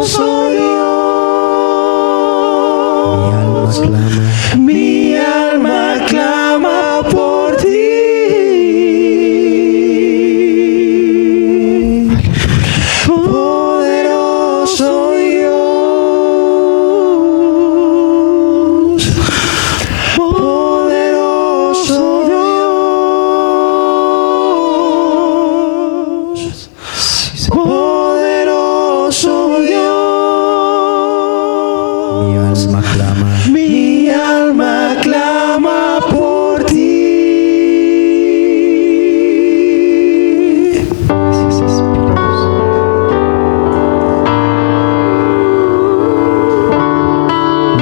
poderoso Dios. Mi alma clama por ti. Poderoso Dios. Poderoso Dios. Poderoso Dios. Mi alma clama. Mi alma clama por ti. Gracias, Espíritu.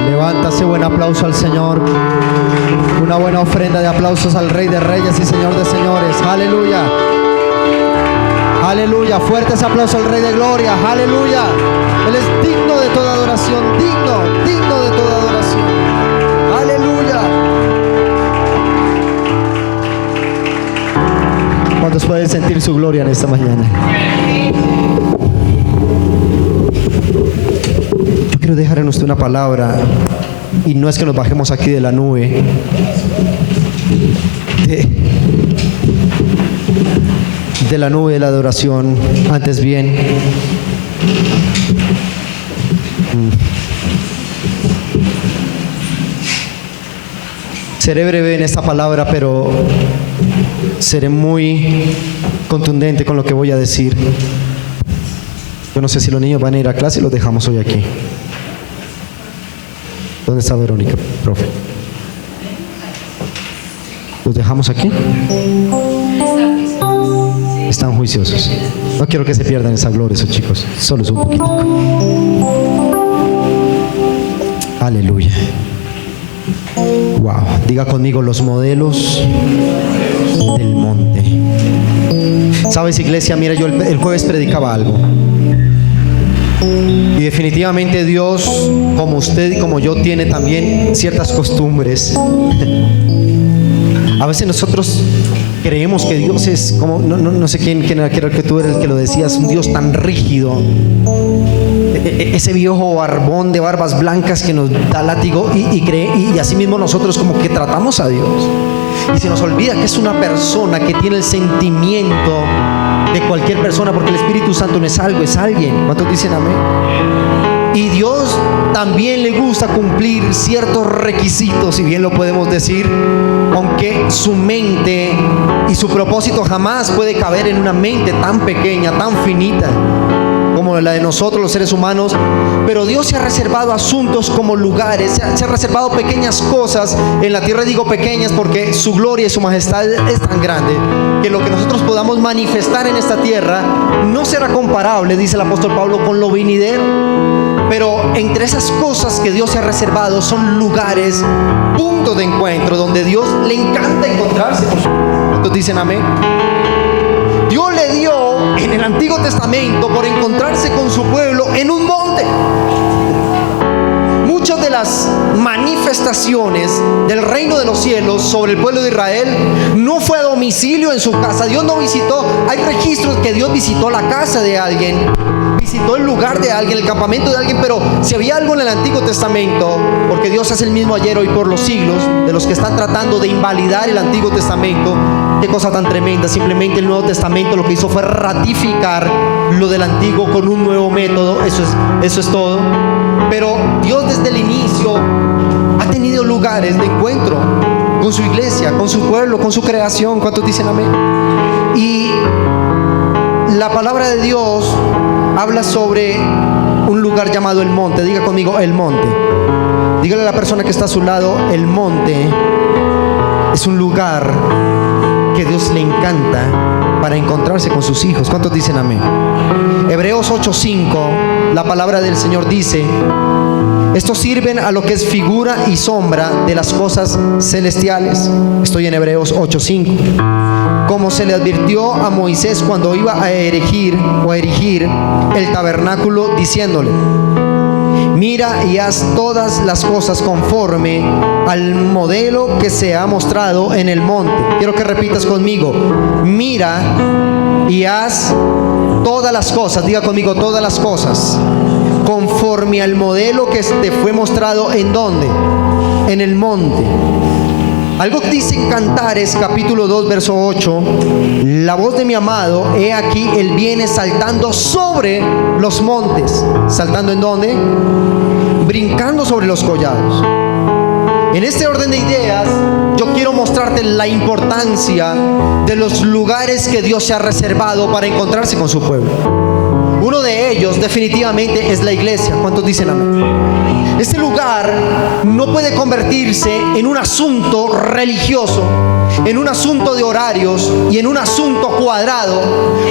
Levanta ese buen aplauso al Señor. Una buena ofrenda de aplausos al Rey de Reyes y Señor de Señores. Aleluya. Aleluya. Fuerte ese aplauso al Rey de Gloria. Aleluya. Él es digno de toda adoración. Digno de toda adoración. Aleluya. ¿Cuántos pueden sentir su gloria en esta mañana? Yo quiero dejar en usted una palabra, y no es que nos bajemos aquí de la nube, de la nube de la adoración, antes bien, seré breve en esta palabra, pero seré muy contundente con lo que voy a decir. Yo no sé si los niños van a ir a clase y los dejamos hoy aquí. ¿Dónde está Verónica, profe? ¿Los dejamos aquí? Están juiciosos. No quiero que se pierdan esa gloria esos chicos. Solo es un poquito. Aleluya. Wow. Diga conmigo, los modelos del monte. ¿Sabes, iglesia? Mira, yo el jueves predicaba algo. Y definitivamente Dios, como usted y como yo, tiene también ciertas costumbres. A veces nosotros creemos que Dios es como, no sé quién era, creo que tú eres el que lo decías, un Dios tan rígido. Ese viejo barbón de barbas blancas que nos da látigo y así mismo nosotros como que tratamos a Dios. Y se nos olvida que es una persona que tiene el sentimiento de cualquier persona, porque el Espíritu Santo no es algo, es alguien. ¿Cuántos dicen amén? Y Dios también le gusta cumplir ciertos requisitos, si bien lo podemos decir, aunque su mente y su propósito jamás puede caber en una mente tan pequeña, tan finita como la de nosotros los seres humanos. Pero Dios se ha reservado asuntos como lugares, se ha reservado pequeñas cosas en la tierra. Digo pequeñas porque su gloria y su majestad es tan grande que lo que nosotros podamos manifestar en esta tierra no será comparable, dice el apóstol Pablo, con lo venidero. Pero entre esas cosas que Dios se ha reservado son lugares, puntos de encuentro donde Dios le encanta encontrarse con su pueblo. ¿Cuántos dicen amén? Dios le dio en el Antiguo Testamento por encontrarse con su pueblo en un monte. Muchas de las manifestaciones del reino de los cielos sobre el pueblo de Israel no fue a domicilio en su casa. Dios no visitó, hay registros que Dios visitó la casa de alguien, visitó el lugar de alguien, el campamento de alguien, pero si había algo en el Antiguo Testamento, porque Dios es el mismo ayer, hoy, por los siglos, de los que están tratando de invalidar el Antiguo Testamento, qué cosa tan tremenda. Simplemente el Nuevo Testamento lo que hizo fue ratificar lo del Antiguo con un nuevo método. Eso es todo. Pero Dios desde el inicio ha tenido lugares de encuentro con su iglesia, con su pueblo, con su creación. ¿Cuántos dicen amén? Y la palabra de Dios habla sobre un lugar llamado el monte. Diga conmigo, el monte. Dígale a la persona que está a su lado, el monte es un lugar que Dios le encanta para encontrarse con sus hijos. ¿Cuántos dicen amén? Hebreos 8:5, la palabra del Señor dice: estos sirven a lo que es figura y sombra de las cosas celestiales. Estoy en Hebreos 8:5. Como se le advirtió a Moisés cuando iba a erigir el tabernáculo, diciéndole: mira y haz todas las cosas conforme al modelo que se ha mostrado en el monte. Quiero que repitas conmigo: mira y haz todas las cosas. Diga conmigo, todas las cosas conforme al modelo que te fue mostrado ¿en dónde? En el monte. Algo que dice en Cantares capítulo 2 verso 8: la voz de mi amado, he aquí él viene saltando sobre los montes. ¿Saltando en dónde? Brincando sobre los collados. En este orden de ideas, yo quiero mostrarte la importancia de los lugares que Dios se ha reservado para encontrarse con su pueblo. Uno de ellos definitivamente es la iglesia. ¿Cuántos dicen amén? Este lugar no puede convertirse en un asunto religioso, en un asunto de horarios y en un asunto cuadrado,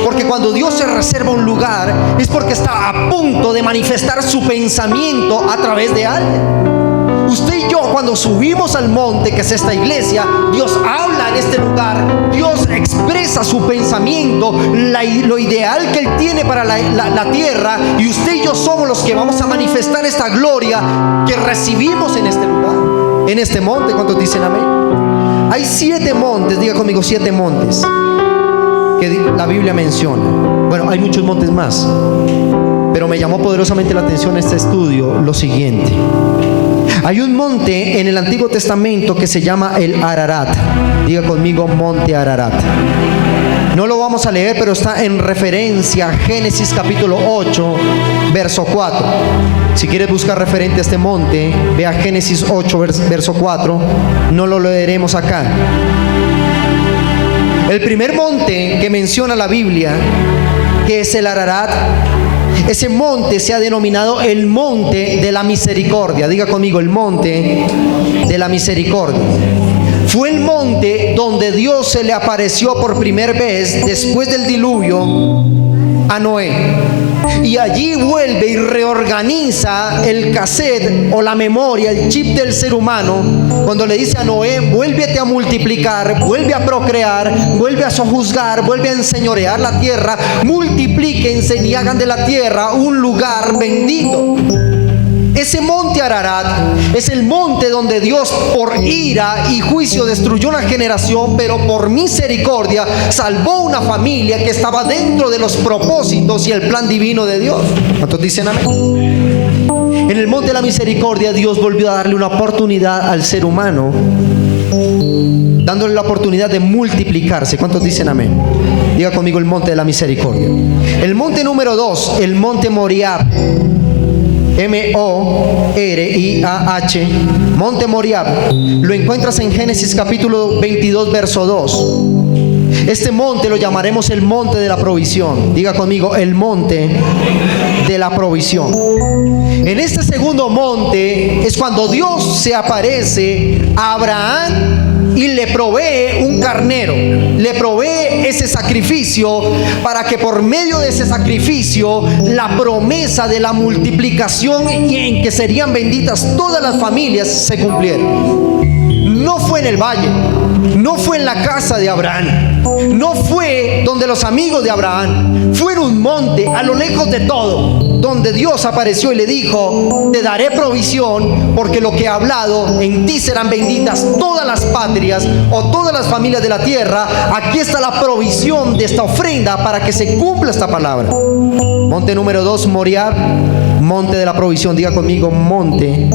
porque cuando Dios se reserva un lugar es porque está a punto de manifestar su pensamiento a través de alguien. Usted y yo, cuando subimos al monte, que es esta iglesia, Dios habla en este lugar, Dios expresa su pensamiento, lo ideal que Él tiene para la tierra, y usted y yo somos los que vamos a manifestar esta gloria que recibimos en este lugar, en este monte. ¿Cuántos dicen amén? Hay 7 montes, diga conmigo, 7 montes que la Biblia menciona. Bueno, hay muchos montes más, pero me llamó poderosamente la atención en este estudio lo siguiente. Hay un monte en el Antiguo Testamento que se llama el Ararat. Diga conmigo, monte Ararat. No lo vamos a leer, pero está en referencia a Génesis capítulo 8, verso 4. Si quieres buscar referente a este monte, ve a Génesis 8, verso 4. No lo leeremos acá. El primer monte que menciona la Biblia, que es el Ararat, ese monte se ha denominado el monte de la misericordia. Diga conmigo, el monte de la misericordia. Fue el monte donde Dios se le apareció por primera vez después del diluvio a Noé. Y allí vuelve y reorganiza el cassette o la memoria, el chip del ser humano, cuando le dice a Noé: vuélvete a multiplicar, vuelve a procrear, vuelve a sojuzgar, vuelve a enseñorear la tierra, multiplíquense y hagan de la tierra un lugar bendito. Ese monte Ararat es el monte donde Dios, por ira y juicio, destruyó una generación, pero por misericordia salvó una familia que estaba dentro de los propósitos y el plan divino de Dios. ¿Cuántos dicen amén? En el monte de la misericordia Dios volvió a darle una oportunidad al ser humano, dándole la oportunidad de multiplicarse. ¿Cuántos dicen amén? Diga conmigo, el monte de la misericordia. El monte número 2, el monte Moriah. M-O-R-I-A-H, monte Moriah. Lo encuentras en Génesis capítulo 22 verso 2. Este monte lo llamaremos el monte de la provisión. Diga conmigo, el monte de la provisión. En este segundo monte es cuando Dios se aparece a Abraham y le provee un carnero, le provee ese sacrificio, para que por medio de ese sacrificio la promesa de la multiplicación y en que serían benditas todas las familias se cumpliera. No fue en el valle, no fue en la casa de Abraham, no fue donde los amigos de Abraham, fue en un monte a lo lejos de todo, donde Dios apareció y le dijo: te daré provisión, porque lo que he hablado, en ti serán benditas todas las patrias o todas las familias de la tierra. Aquí está la provisión de esta ofrenda para que se cumpla esta palabra. Monte número 2, Moriah, monte de la provisión. Diga conmigo, monte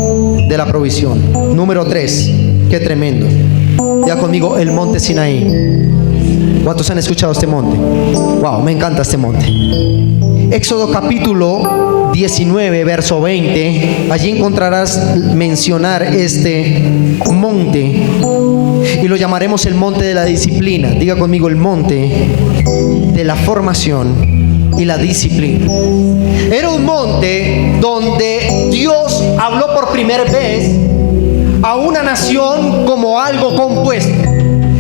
de la provisión. Número 3, qué tremendo. Diga conmigo, el monte Sinaí. ¿Cuántos han escuchado este monte? Wow, me encanta este monte. Éxodo capítulo 19 verso 20, allí encontrarás mencionar este monte y lo llamaremos el monte de la disciplina. Diga conmigo, el monte de la formación y la disciplina. Era un monte donde Dios habló por primera vez a una nación como algo compuesto.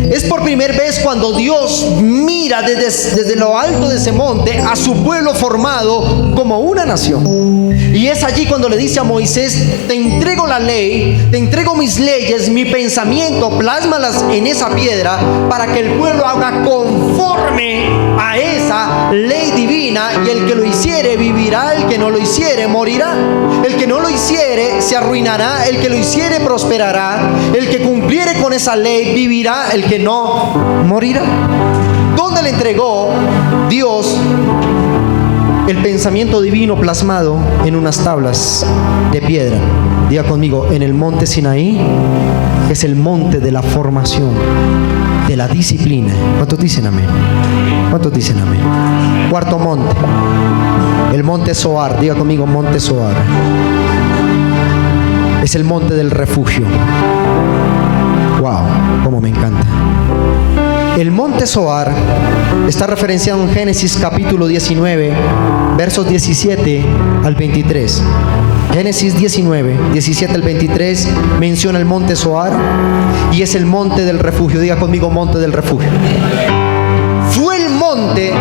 Es por primera vez cuando Dios mira desde lo alto de ese monte a su pueblo formado como una nación. Y es allí cuando le dice a Moisés: te entrego la ley, te entrego mis leyes, mi pensamiento, plásmalas en esa piedra, para que el pueblo haga conforme a esa ley divina, y el que lo hiciere vivirá, el que no lo hiciere morirá. El que no lo hiciere se arruinará, el que lo hiciere prosperará, el que cumpliere con esa ley vivirá, el que no morirá. ¿Dónde le entregó Dios el pensamiento divino plasmado en unas tablas de piedra. Diga conmigo, en el monte Sinaí es el monte de la formación, de la disciplina. ¿Cuántos dicen amén? ¿Cuántos dicen amén? Cuarto monte, el monte Zoar. Diga conmigo, monte Zoar. Es el monte del refugio. Wow, cómo me encanta. El monte Zoar está referenciado en Génesis capítulo 19, versos 17 al 23. Génesis 19, 17 al 23 menciona el monte Zoar y es el monte del refugio. Diga conmigo, monte del refugio. Fue el monte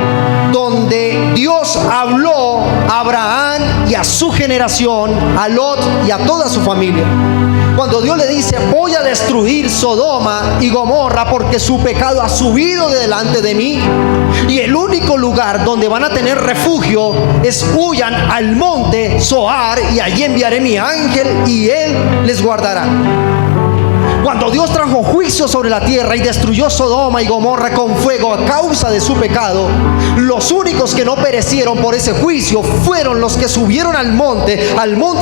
donde Dios habló a Abraham y a su generación, a Lot y a toda su familia. Cuando Dios le dice, voy a destruir Sodoma y Gomorra porque su pecado ha subido de delante de mí, y el único lugar donde van a tener refugio es huyan al monte Zoar, y allí enviaré mi ángel y él les guardará. Cuando Dios trajo juicio sobre la tierra y destruyó Sodoma y Gomorra con fuego a causa de su pecado, los únicos que no perecieron por ese juicio fueron los que subieron al monte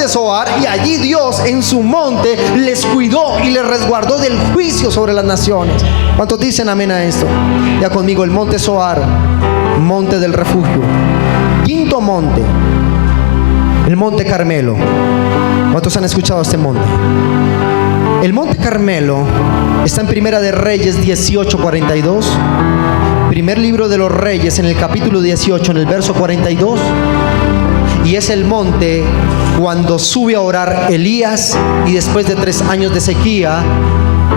Zoar, y allí Dios en su monte les cuidó y les resguardó del juicio sobre las naciones. ¿Cuántos dicen amén a esto? Ya conmigo, el monte Zoar, monte del refugio. Quinto monte, el monte Carmelo. ¿Cuántos han escuchado este monte? El monte Carmelo está en Primera de Reyes 18:42. Primer libro de los Reyes, en el capítulo 18, en el verso 42. Y es el monte cuando sube a orar Elías, y después de 3 años de sequía,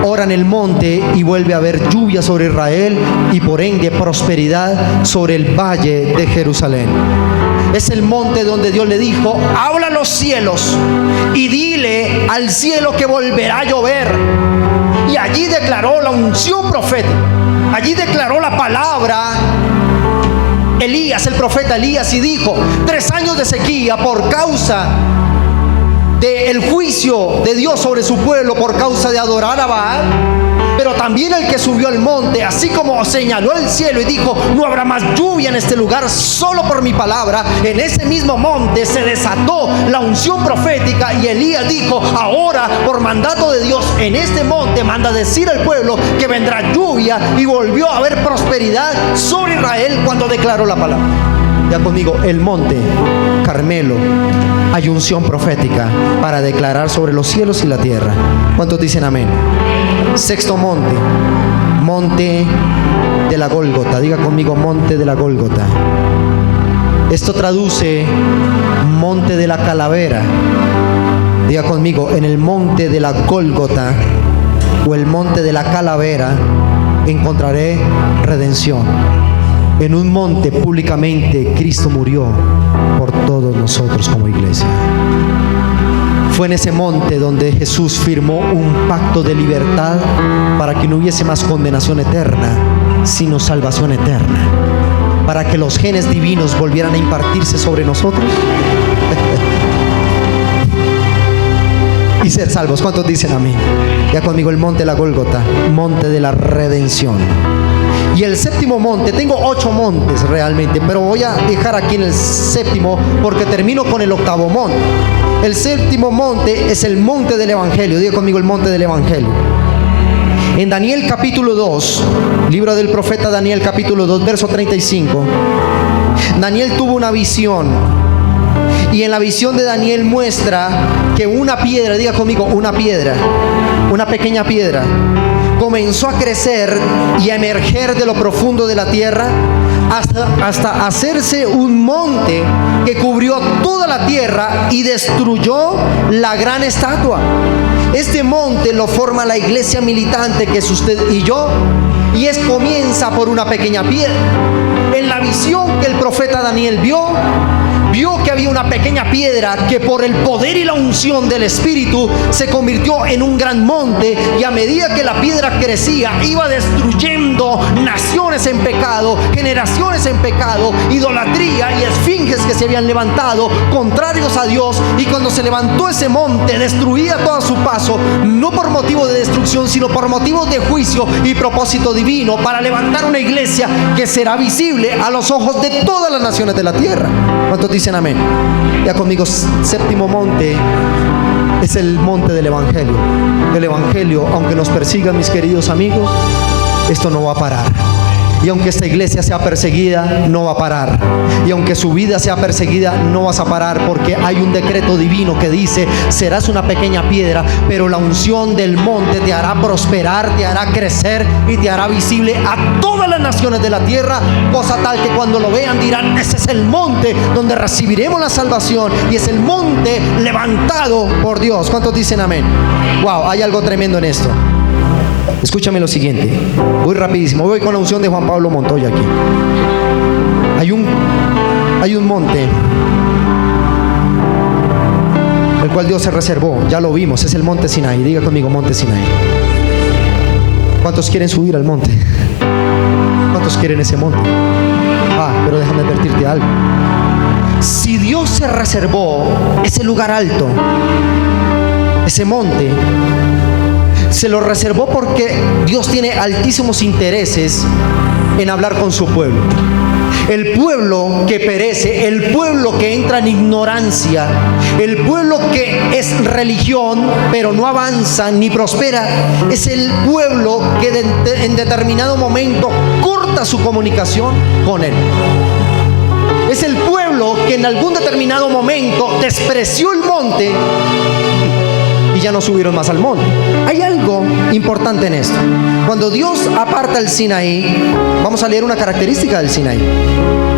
ora en el monte y vuelve a haber lluvia sobre Israel y por ende prosperidad sobre el valle de Jerusalén. Es el monte donde Dios le dijo, habla a los cielos y dile al cielo que volverá a llover. Y allí declaró la unción profética. Allí declaró la palabra Elías, el profeta Elías, y dijo, 3 años de sequía por causa del juicio de Dios sobre su pueblo, por causa de adorar a Baal. Pero también el que subió al monte, así como señaló el cielo y dijo, no habrá más lluvia en este lugar solo por mi palabra, en ese mismo monte se desató la unción profética, y Elías dijo, ahora por mandato de Dios en este monte manda decir al pueblo que vendrá lluvia, y volvió a haber prosperidad sobre Israel cuando declaró la palabra. Ya conmigo, el monte Carmelo, hay unción profética para declarar sobre los cielos y la tierra. ¿Cuántos dicen amén? Sexto monte, monte de la Gólgota. Diga conmigo, monte de la Gólgota. Esto traduce monte de la calavera. Diga conmigo, en el monte de la Gólgota o el monte de la calavera encontraré redención. En un monte públicamente Cristo murió por todos nosotros como iglesia. Fue en ese monte donde Jesús firmó un pacto de libertad para que no hubiese más condenación eterna, sino salvación eterna, para que los genes divinos volvieran a impartirse sobre nosotros y ser salvos. ¿Cuántos dicen amén? Ya conmigo, el monte de la Gólgota, monte de la redención. Y el séptimo monte, tengo 8 montes realmente, pero voy a dejar aquí en el séptimo porque termino con el octavo monte. El séptimo monte es el monte del Evangelio. Diga conmigo, el monte del Evangelio. En Daniel capítulo 2, libro del profeta Daniel capítulo 2, verso 35, Daniel tuvo una visión, y en la visión de Daniel muestra que una piedra, diga conmigo, una piedra, una pequeña piedra, comenzó a crecer y a emerger de lo profundo de la tierra hasta hacerse un monte que cubrió toda la tierra y destruyó la gran estatua. Este monte lo forma la iglesia militante que es usted y yo, y comienza por una pequeña piedra. En la visión que el profeta Daniel vio que había una pequeña piedra que por el poder y la unción del Espíritu se convirtió en un gran monte, y a medida que la piedra crecía iba destruyendo pecado, naciones en pecado, generaciones en pecado, idolatría y esfinges que se habían levantado contrarios a Dios. Y cuando se levantó ese monte, destruía todo a su paso, no por motivo de destrucción, sino por motivos de juicio y propósito divino, para levantar una iglesia que será visible a los ojos de todas las naciones de la tierra. ¿Cuántos dicen amén? Ya conmigo, séptimo monte es el monte del Evangelio. El Evangelio, aunque nos persiga, mis queridos amigos, esto no va a parar. Y aunque esta iglesia sea perseguida, no va a parar. Y aunque su vida sea perseguida, no vas a parar, porque hay un decreto divino que dice: serás una pequeña piedra, pero la unción del monte te hará prosperar, te hará crecer y te hará visible a todas las naciones de la tierra, cosa tal que cuando lo vean dirán: ese es el monte donde recibiremos la salvación, y es el monte levantado por Dios. ¿Cuántos dicen amén? Wow, hay algo tremendo en esto. Escúchame lo siguiente, voy rapidísimo, voy con la unción de Juan Pablo Montoya aquí. Hay un monte el cual Dios se reservó, ya lo vimos, es el monte Sinaí. Diga conmigo, monte Sinaí. ¿Cuántos quieren subir al monte? ¿Cuántos quieren ese monte? Pero déjame advertirte algo. Si Dios se reservó ese lugar alto, ese monte, se lo reservó porque Dios tiene altísimos intereses en hablar con su pueblo. El pueblo que perece, el pueblo que entra en ignorancia, el pueblo que es religión pero no avanza ni prospera, es el pueblo que en determinado momento corta su comunicación con Él. Es el pueblo que en algún determinado momento despreció el monte y ya no subieron más al monte. Hay algo importante en esto. Cuando Dios aparta el Sinaí, vamos a leer una característica del Sinaí.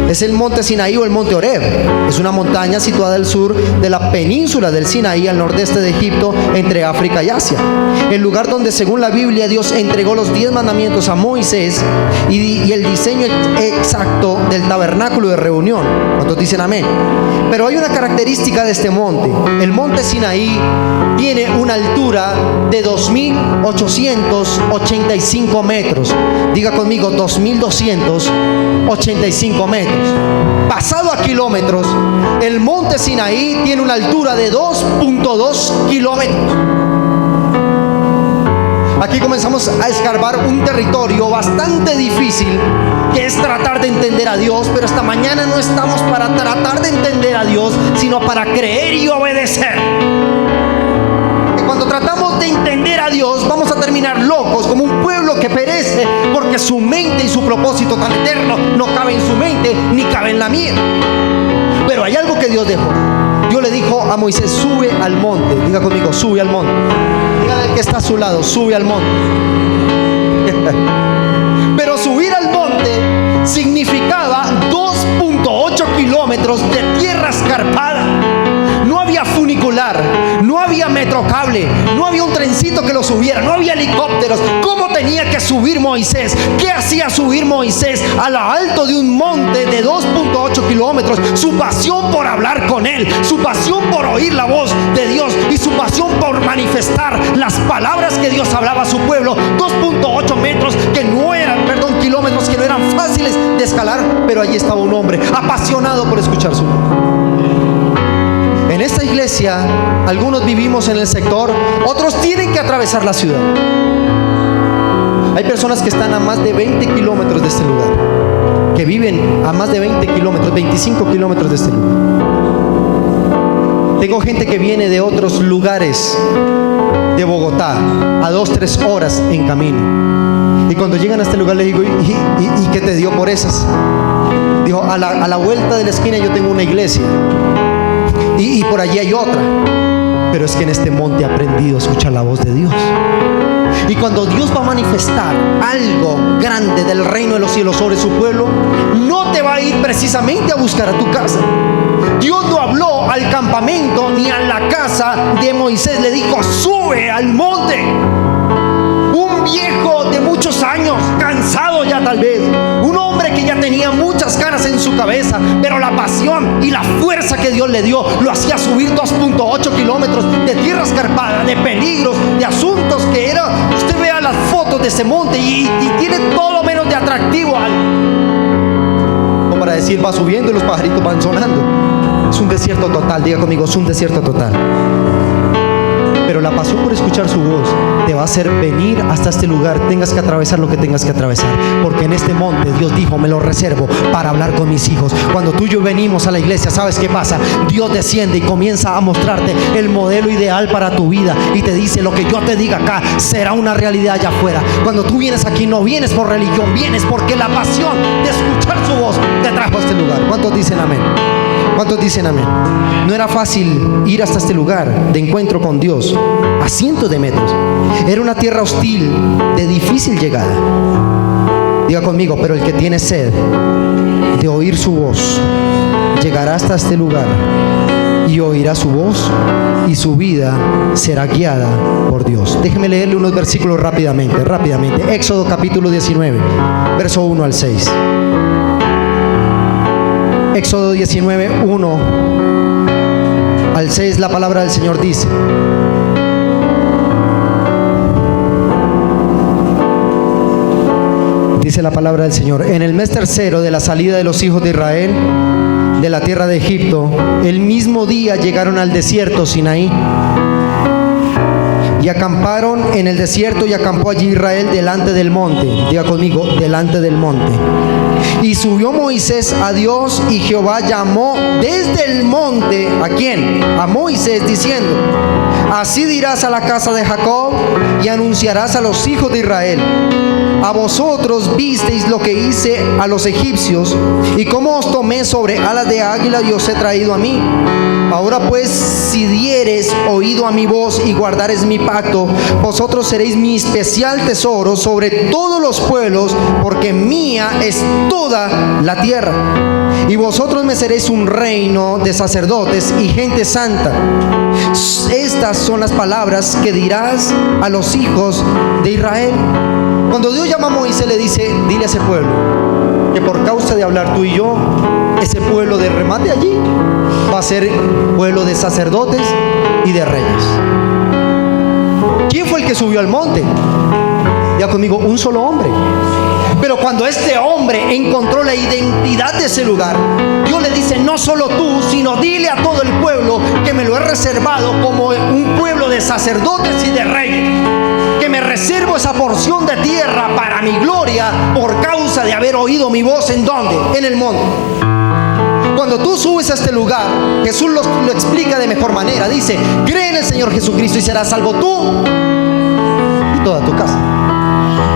Es el monte Sinaí o el monte Horeb. Es una montaña situada al sur de la península del Sinaí, al nordeste de Egipto, entre África y Asia. El lugar donde, según la Biblia, Dios entregó los 10 mandamientos a Moisés y el diseño exacto del tabernáculo de reunión. ¿Cuántos dicen amén? Pero hay una característica de este monte. El monte Sinaí tiene una altura de 2.885 metros. Diga conmigo, 2.285 metros. Pasado a kilómetros, el monte Sinaí tiene una altura de 2.2 kilómetros. Aquí comenzamos a escarbar un territorio bastante difícil, que es tratar de entender a Dios. Pero esta mañana no estamos para tratar de entender a Dios, sino para creer y obedecer. Cuando tratamos de entender a Dios, vamos a terminar locos, como un pueblo que perece, porque su mente y su propósito tan eterno no cabe en su mente ni cabe en la mía. Pero hay algo que Dios dejó. Dios le dijo a Moisés: sube al monte. Diga conmigo, sube al monte. Dígale al que está a su lado: sube al monte. Pero subir al monte significaba 2.8 kilómetros de tierra escarpada. No había funicular, no había metrocable, no había un trencito que lo subiera, no había helicópteros. ¿Cómo tenía que subir Moisés? ¿Qué hacía subir Moisés a lo alto de un monte de 2.8 kilómetros? Su pasión por hablar con Él, su pasión por oír la voz de Dios y su pasión por manifestar las palabras que Dios hablaba a su pueblo. 2.8 metros que no eran, kilómetros que no eran fáciles de escalar, pero allí estaba un hombre apasionado por escuchar su voz. En esta iglesia, algunos vivimos en el sector, otros tienen que atravesar la ciudad. Hay personas que están a más de 20 kilómetros de este lugar, que viven a más de 20 kilómetros, 25 kilómetros de este lugar. Tengo gente que viene de otros lugares de Bogotá, a 2-3 horas en camino. Y cuando llegan a este lugar les digo: ¿y qué te dio por esas? Dijo: a la vuelta de la esquina yo tengo una iglesia. Y por allí hay otra. Pero es que en este monte he aprendido a escuchar la voz de Dios. Y cuando Dios va a manifestar algo grande del reino de los cielos sobre su pueblo, no te va a ir precisamente a buscar a tu casa. Dios no habló al campamento ni a la casa de Moisés. Le dijo: sube al monte. Un viejo de muchos años, cansado ya tal vez, un hombre que ya tenía muchas caras en su cabeza, pero la pasión y la fuerza que Dios le dio lo hacía subir 2.8 kilómetros de tierra escarpada, de peligros, de asuntos que era. Usted vea las fotos de ese monte y tiene todo menos de atractivo algo. O para decir, va subiendo y los pajaritos van sonando. Es un desierto total, diga conmigo, es un desierto total. Pero la pasión por escuchar su voz te va a hacer venir hasta este lugar, tengas que atravesar lo que tengas que atravesar, porque en este monte Dios dijo, me lo reservo para hablar con mis hijos. Cuando tú y yo venimos a la iglesia, ¿sabes qué pasa? Dios desciende y comienza a mostrarte el modelo ideal para tu vida y te dice, lo que yo te diga acá será una realidad allá afuera. Cuando tú vienes aquí, no vienes por religión, vienes porque la pasión de escuchar su voz te trajo a este lugar. ¿Cuántos dicen amén? ¿Cuántos dicen amén? No era fácil ir hasta este lugar de encuentro con Dios, a cientos de metros. Era una tierra hostil, de difícil llegada. Diga conmigo, pero el que tiene sed de oír su voz, llegará hasta este lugar y oirá su voz y su vida será guiada por Dios. Déjeme leerle unos versículos rápidamente. Éxodo capítulo 19, verso 1 al 6. Éxodo 19, 1 al 6, la palabra del Señor dice: dice la palabra del Señor, en el mes tercero de la salida de los hijos de Israel de la tierra de Egipto, el mismo día llegaron al desierto Sinaí y acamparon en el desierto, y acampó allí Israel delante del monte. Diga conmigo, delante del monte. Y subió Moisés a Dios, y Jehová llamó desde el monte, ¿a quién? A Moisés, diciendo: así dirás a la casa de Jacob y anunciarás a los hijos de Israel: a vosotros visteis lo que hice a los egipcios, y cómo os tomé sobre alas de águila y os he traído a mí. Ahora pues, si diereis oído a mi voz y guardareis mi pacto, vosotros seréis mi especial tesoro sobre todos los pueblos, porque mía es toda la tierra. Y vosotros me seréis un reino de sacerdotes y gente santa. Estas son las palabras que dirás a los hijos de Israel. Cuando Dios llama a Moisés, le dice: dile a ese pueblo que por causa de hablar tú y yo, ese pueblo de remate allí va a ser pueblo de sacerdotes y de reyes. ¿Quién fue el que subió al monte? Ya conmigo, un solo hombre. Pero cuando este hombre encontró la identidad de ese lugar, Dios le dice: no solo tú, sino dile a todo el pueblo que me lo he reservado como un pueblo de sacerdotes y de reyes, que me reservo esa porción de tierra para mi gloria por causa de haber oído mi voz. ¿En dónde? En el monte. Cuando tú subes a este lugar, Jesús lo explica de mejor manera. Dice: cree en el Señor Jesucristo y serás salvo tú y toda tu casa.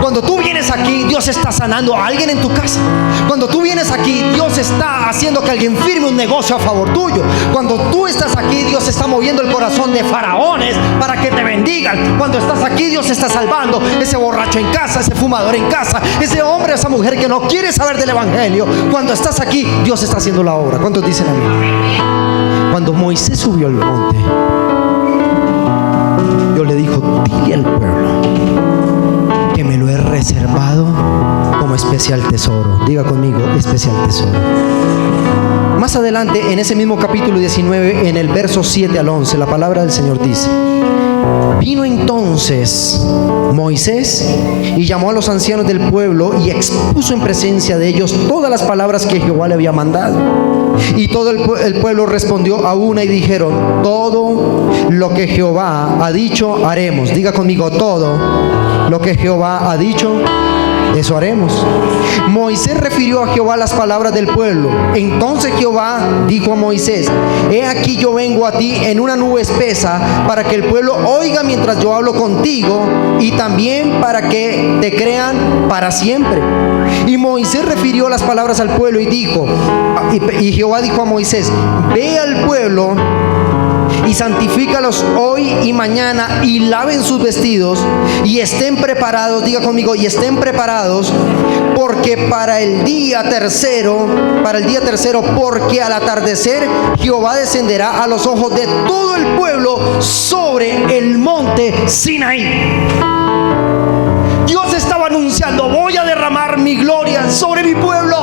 Cuando tú vienes aquí, Dios está sanando a alguien en tu casa. Cuando tú vienes aquí, Dios está haciendo que alguien firme un negocio a favor tuyo. Cuando tú estás aquí, Dios está moviendo el corazón de faraones para que te bendigan. Cuando estás aquí, Dios está salvando ese borracho en casa, ese fumador en casa, ese hombre, esa mujer que no quiere saber del evangelio. Cuando estás aquí, Dios está haciendo la obra. ¿Cuántos dicen amén? Cuando Moisés subió al monte, Dios le dijo: dile al pueblo que me lo he reservado como especial tesoro. Diga conmigo, especial tesoro. Más adelante, en ese mismo capítulo 19, en el verso 7 al 11, la palabra del Señor dice: vino entonces Moisés y llamó a los ancianos del pueblo y expuso en presencia de ellos todas las palabras que Jehová le había mandado. Y todo el pueblo respondió a una y dijeron: todo lo que Jehová ha dicho haremos. Diga conmigo, todo lo que Jehová ha dicho, eso haremos. Moisés refirió a Jehová las palabras del pueblo. Entonces Jehová dijo a Moisés: he aquí yo vengo a ti en una nube espesa, para que el pueblo oiga mientras yo hablo contigo, y también para que te crean para siempre. Y Moisés refirió las palabras al pueblo y dijo, y Jehová dijo a Moisés: ve al pueblo y santifícalos hoy y mañana, y laven sus vestidos y estén preparados. Diga conmigo, y estén preparados, porque para el día tercero, porque al atardecer Jehová descenderá a los ojos de todo el pueblo sobre el monte Sinaí. Dios estaba anunciando: voy a derramar mi gloria sobre mi pueblo.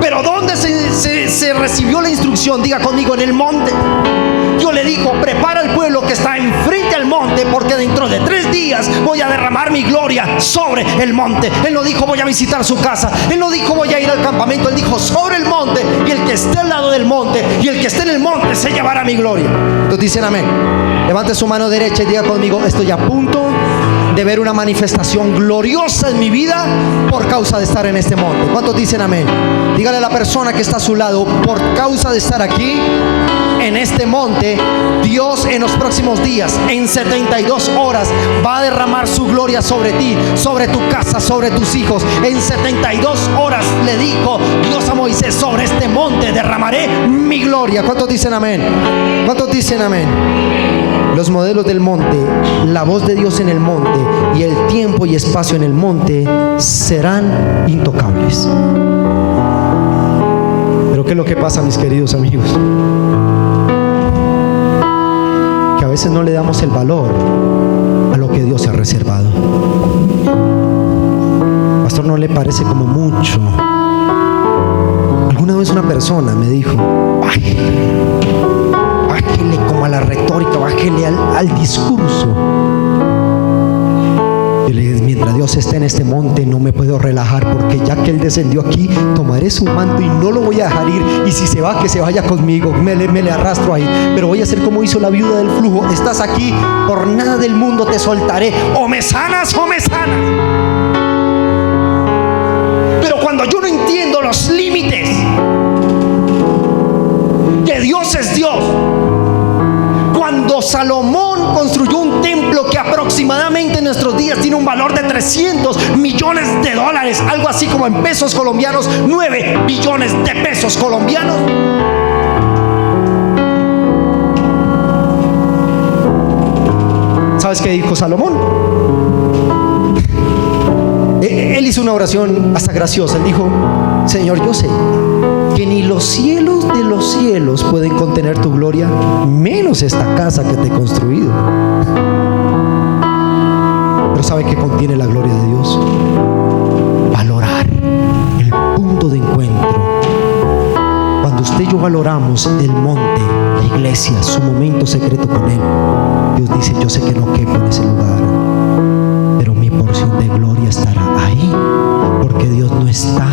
Pero ¿dónde se recibió la instrucción? Diga conmigo, en el monte. Dios le dijo: prepara al pueblo que está enfrente al monte, porque dentro de 3 días días voy a derramar mi gloria sobre el monte. Él no dijo voy a visitar su casa, Él no dijo voy a ir al campamento, Él dijo sobre el monte, y el que esté al lado del monte y el que esté en el monte se llevará mi gloria. Entonces dicen amén. Levante su mano derecha y diga conmigo: estoy a punto de ver una manifestación gloriosa en mi vida por causa de estar en este monte. ¿Cuántos dicen amén? Dígale a la persona que está a su lado: por causa de estar aquí en este monte, Dios en los próximos días, en 72 horas, va a derramar su gloria sobre ti, sobre tu casa, sobre tus hijos. En 72 horas le dijo Dios a Moisés: sobre este monte derramaré mi gloria. ¿Cuántos dicen amén? ¿Cuántos dicen amén? Los modelos del monte, la voz de Dios en el monte y el tiempo y espacio en el monte serán intocables. Pero ¿qué es lo que pasa, mis queridos amigos? Que a veces no le damos el valor a lo que Dios ha reservado. Pastor, ¿no le parece como mucho? Alguna vez una persona me dijo: bájele como a la retórica, bájele al discurso. Yo le dije: mientras Dios esté en este monte no me puedo relajar, porque ya que Él descendió aquí, tomaré su manto y no lo voy a dejar ir, y si se va, que se vaya conmigo, me le arrastro ahí, pero voy a hacer como hizo la viuda del flujo: estás aquí, por nada del mundo te soltaré, o me sanas o me sanas. Pero cuando yo no entiendo los límites, que Dios es Dios. Cuando Salomón construyó un templo que aproximadamente en nuestros días tiene un valor de 300 millones de dólares, algo así como en pesos colombianos, 9 billones de pesos colombianos. ¿Sabes qué dijo Salomón? Él hizo una oración hasta graciosa. Él dijo: Señor, yo sé que ni los cielos de los cielos pueden contener tu gloria, menos esta casa que te he construido. Pero ¿sabe qué contiene la gloria de Dios? Valorar el punto de encuentro. Cuando usted y yo valoramos el monte, la iglesia, su momento secreto con Él, Dios dice: yo sé que no quepo en ese lugar, pero mi porción de gloria estará ahí, porque Dios no está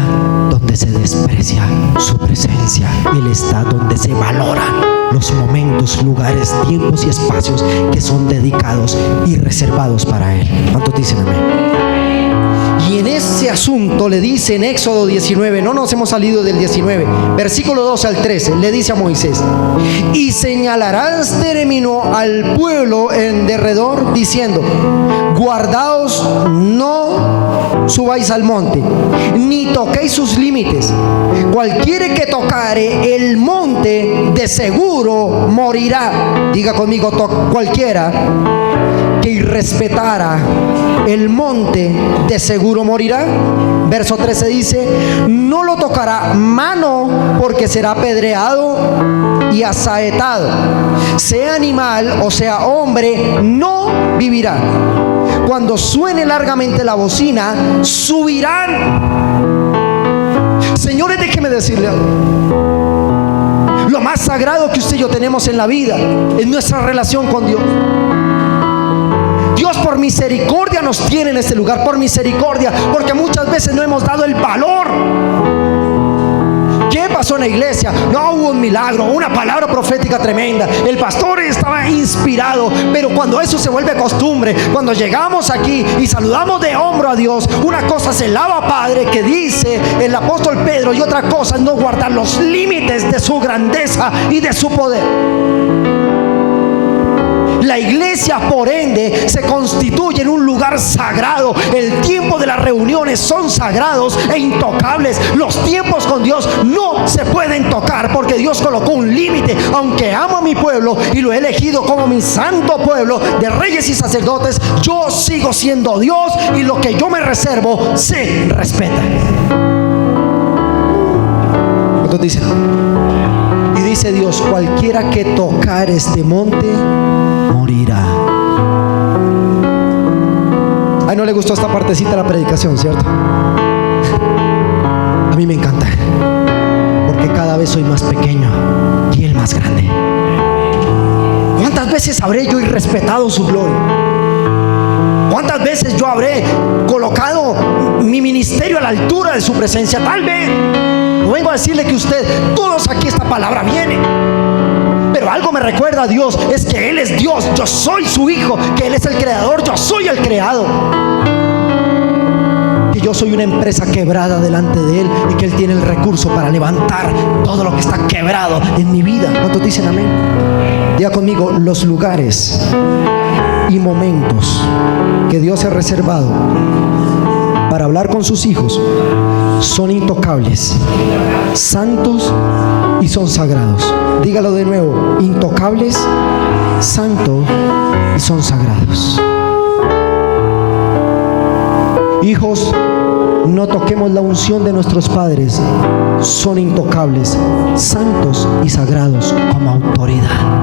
donde se desprecia su presencia. Él está donde se valoran los momentos, lugares, tiempos y espacios que son dedicados y reservados para Él. ¿Cuántos dicen amén? Y en ese asunto le dice en Éxodo 19, no nos hemos salido del 19, versículo 12 al 13, le dice a Moisés: y señalarás término al pueblo en derredor, diciendo: guardaos, no subáis al monte, ni toquéis sus límites. Cualquiera que tocare el monte, de seguro morirá. Diga conmigo: cualquiera que irrespetara el monte, de seguro morirá. Verso 13 dice: no lo tocará mano, porque será apedreado y asaetado. Sea animal o sea hombre, no vivirá. Cuando suene largamente la bocina, subirán. Señores, déjeme decirle algo. Lo más sagrado que usted y yo tenemos en la vida es nuestra relación con Dios. Dios por misericordia nos tiene en este lugar, por misericordia, porque muchas veces no hemos dado el valor. ¿Qué pasó en la iglesia? No hubo un milagro, una palabra profética tremenda, el pastor estaba inspirado, pero cuando eso se vuelve costumbre, cuando llegamos aquí y saludamos de hombro a Dios, una cosa es el Abba Padre que dice el apóstol Pedro, y otra cosa es no guardar los límites de su grandeza y de su poder. La iglesia, por ende, se constituye en un lugar sagrado. El tiempo de las reuniones son sagrados e intocables. Los tiempos con Dios no se pueden tocar, porque Dios colocó un límite. Aunque amo a mi pueblo y lo he elegido como mi santo pueblo de reyes y sacerdotes, yo sigo siendo Dios, y lo que yo me reservo se respeta. ¿Cuántos dicen? Y dice Dios: cualquiera que tocar este monte morirá. Ay, no le gustó esta partecita de la predicación, ¿cierto? A mí me encanta, porque cada vez soy más pequeño y Él más grande. ¿Cuántas veces habré yo irrespetado su gloria? ¿Cuántas veces yo habré colocado mi ministerio a la altura de su presencia? Tal vez. No vengo a decirle que usted, todos aquí esta palabra viene. Pero algo me recuerda a Dios, es que Él es Dios, yo soy su hijo, que Él es el creador, yo soy el creado. Que yo soy una empresa quebrada delante de Él y que Él tiene el recurso para levantar todo lo que está quebrado en mi vida. ¿Cuántos dicen amén? Diga conmigo, los lugares y momentos que Dios ha reservado para hablar con sus hijos son intocables, santos y son sagrados. Dígalo de nuevo, intocables, santos y son sagrados. Hijos, no toquemos la unción de nuestros padres. Son intocables, santos y sagrados como autoridad.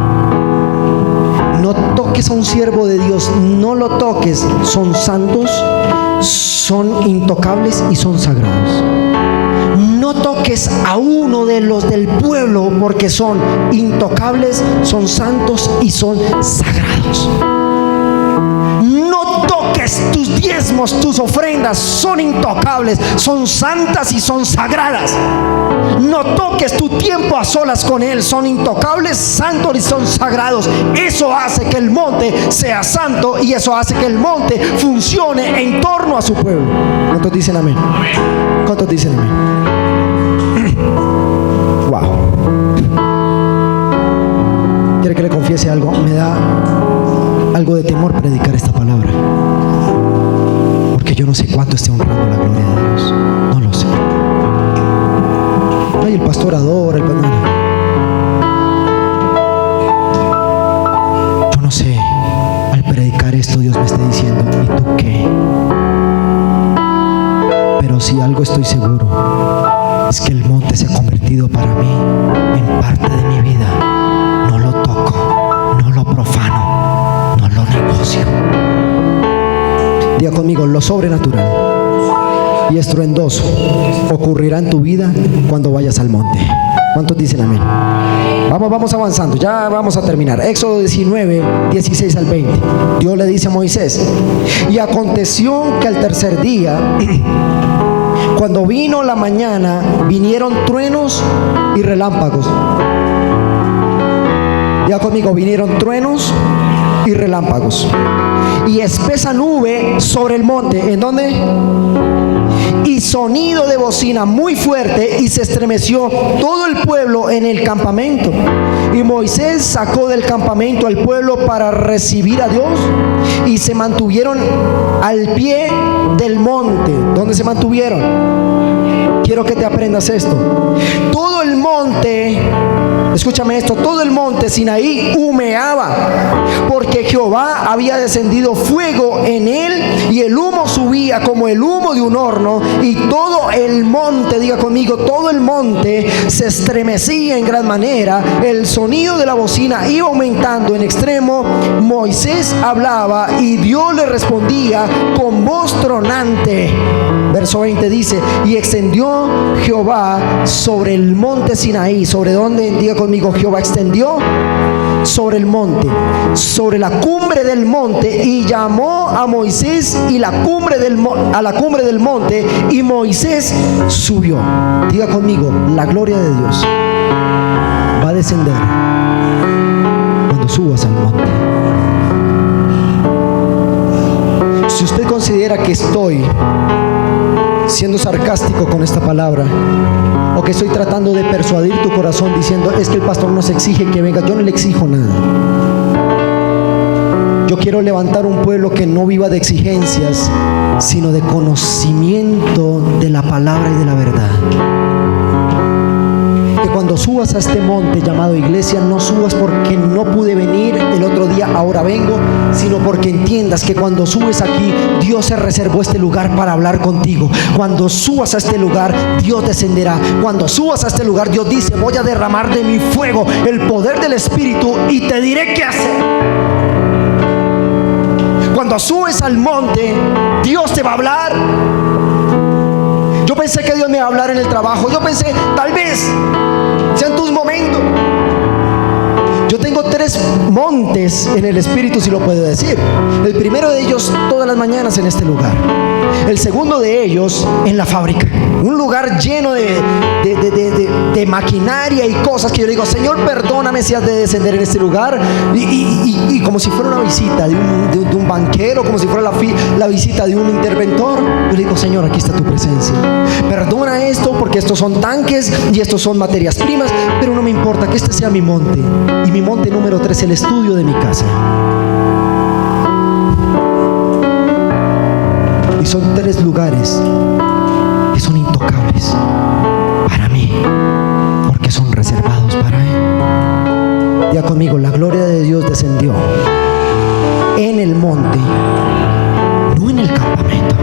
No toques a un siervo de Dios, no lo toques. Son santos, son intocables y son sagrados. No toques a uno de los del pueblo, porque son intocables, son santos y son sagrados. No toques tus diezmos, tus ofrendas, son intocables, son santas y son sagradas. No toques tu tiempo a solas con Él, son intocables, santos y son sagrados. Eso hace que el monte sea santo y eso hace que el monte funcione en torno a su pueblo. ¿Cuántos dicen amén? ¿Cuántos dicen amén? Wow. ¿Quiere que le confiese algo? Me da algo de temor predicar esta palabra, porque yo no sé cuánto esté honrando la gloria de Dios. No lo sé. Ay, el pastor adora, el pastor. Yo no sé, al predicar esto Dios me está diciendo, ¿y tú qué? Pero si algo estoy seguro, es que el monte se ha convertido para mí en parte de mi vida. No lo toco, no lo profano, no lo negocio. Diga conmigo, lo sobrenatural y estruendoso ocurrirá en tu vida cuando vayas al monte. ¿Cuántos dicen amén? Vamos avanzando, ya vamos a terminar. Éxodo 19, 16 al 20. Dios le dice a Moisés: y aconteció que al tercer día, cuando vino la mañana, vinieron truenos y relámpagos. Ya conmigo, vinieron truenos y relámpagos. Y espesa nube sobre el monte. ¿En dónde? Y sonido de bocina muy fuerte, y se estremeció todo el pueblo en el campamento. Y Moisés sacó del campamento al pueblo para recibir a Dios, y se mantuvieron al pie del monte. ¿Dónde se mantuvieron? Quiero que te aprendas esto. Todo el monte, escúchame esto, todo el monte Sinaí humeaba, porque Jehová había descendido fuego en él, y el humo subía como el humo de un horno, y todo el monte, diga conmigo, todo el monte se estremecía en gran manera. El sonido de la bocina iba aumentando en extremo. Moisés hablaba y Dios le respondía con voz tronante. Verso 20 dice: y extendió Jehová sobre el monte Sinaí. ¿Sobre dónde? Diga conmigo, Jehová extendió sobre el monte, sobre la cumbre del monte, y llamó a Moisés y a la cumbre del monte, y Moisés subió. Diga conmigo, la gloria de Dios va a descender cuando subas al monte. Si usted considera que estoy siendo sarcástico con esta palabra, o que estoy tratando de persuadir tu corazón diciendo, es que el pastor nos exige que venga, yo no le exijo nada. Yo quiero levantar un pueblo que no viva de exigencias, sino de conocimiento de la palabra y de la verdad. Que cuando subas a este monte llamado iglesia, no subas porque no pude venir el otro día, ahora vengo, sino porque entiendas que cuando subes aquí, Dios se reservó este lugar para hablar contigo. Cuando subas a este lugar, Dios descenderá. Cuando subas a este lugar, Dios dice: voy a derramar de mi fuego, el poder del Espíritu, y te diré qué hacer. Cuando subes al monte, Dios te va a hablar. Yo pensé que Dios me iba a hablar en el trabajo. Yo pensé, tal vez sean tus momentos. Yo tengo tengo 3 montes en el Espíritu, si lo puedo decir. El primero de ellos todas las mañanas en este lugar. El segundo de ellos en la fábrica. Un lugar lleno de maquinaria y cosas que yo digo, Señor, perdóname si has de descender en este lugar. Y como si fuera una visita de un banquero, como si fuera la visita de un interventor, yo digo, Señor, aquí está tu presencia. Perdona esto porque estos son tanques y estos son materias primas, pero no me importa que este sea mi monte. Y mi monte número 3, el estudio de mi casa. Y son 3 lugares que son intocables para mí, porque son reservados para Él. Ya conmigo, la gloria de Dios descendió en el monte, no en el campamento.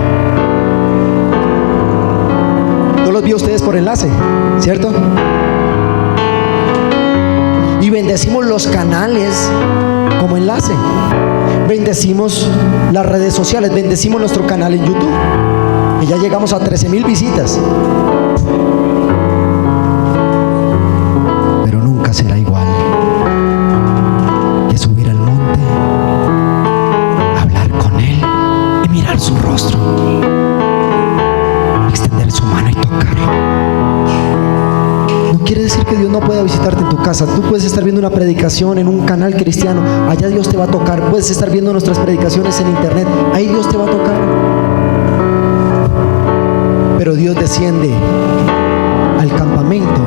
Yo los vi a ustedes por enlace, ¿cierto? Y bendecimos los canales como enlace. Bendecimos las redes sociales, bendecimos nuestro canal en YouTube, que ya llegamos a 13,000 visitas. Pero nunca será igual que subir al monte, hablar con Él y mirar su rostro, extender su mano y tocarlo. No quiere decir que Dios no pueda visitarte en tu casa. Tú puedes estar viendo una predicación en un canal cristiano, allá Dios te va a tocar. Puedes estar viendo nuestras predicaciones en internet, ahí Dios te va a tocar. Pero Dios desciende al campamento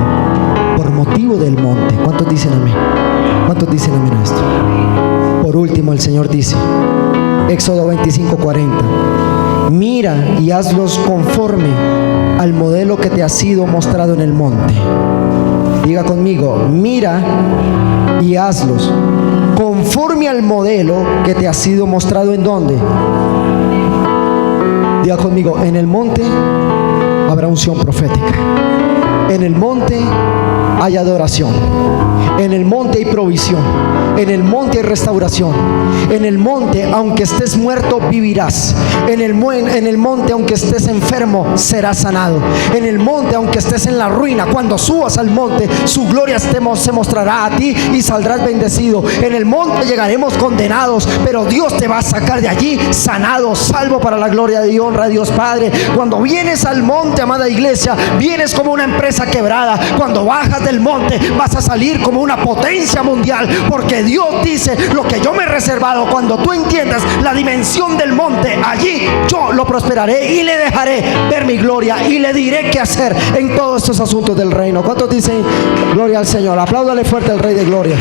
por motivo del monte. ¿Cuántos dicen amén? ¿Cuántos dicen amén a esto? Por último, el Señor dice, Éxodo 25:40, mira y hazlos conforme al modelo que te ha sido mostrado en el monte. Diga conmigo, mira y hazlos conforme al modelo que te ha sido mostrado. ¿En dónde? Diga conmigo, en el monte habrá unción profética. En el monte hay adoración. En el monte hay provisión. En el monte hay restauración. En el monte, aunque estés muerto, vivirás. En el monte, aunque estés enfermo, serás sanado. En el monte, aunque estés en la ruina, cuando subas al monte, su gloria se mostrará a ti y saldrás bendecido. En el monte llegaremos condenados, pero Dios te va a sacar de allí sanado, salvo para la gloria y honra de Dios Padre. Cuando vienes al monte, amada iglesia, vienes como una empresa quebrada. Cuando bajas del monte, vas a salir como una potencia mundial, porque Dios dice, lo que yo me he reservado, cuando tú entiendas la dimensión del monte, allí yo lo prosperaré y le dejaré ver mi gloria y le diré qué hacer en todos estos asuntos del reino. ¿Cuántos dicen gloria al Señor? Apláudale fuerte al Rey de Gloria.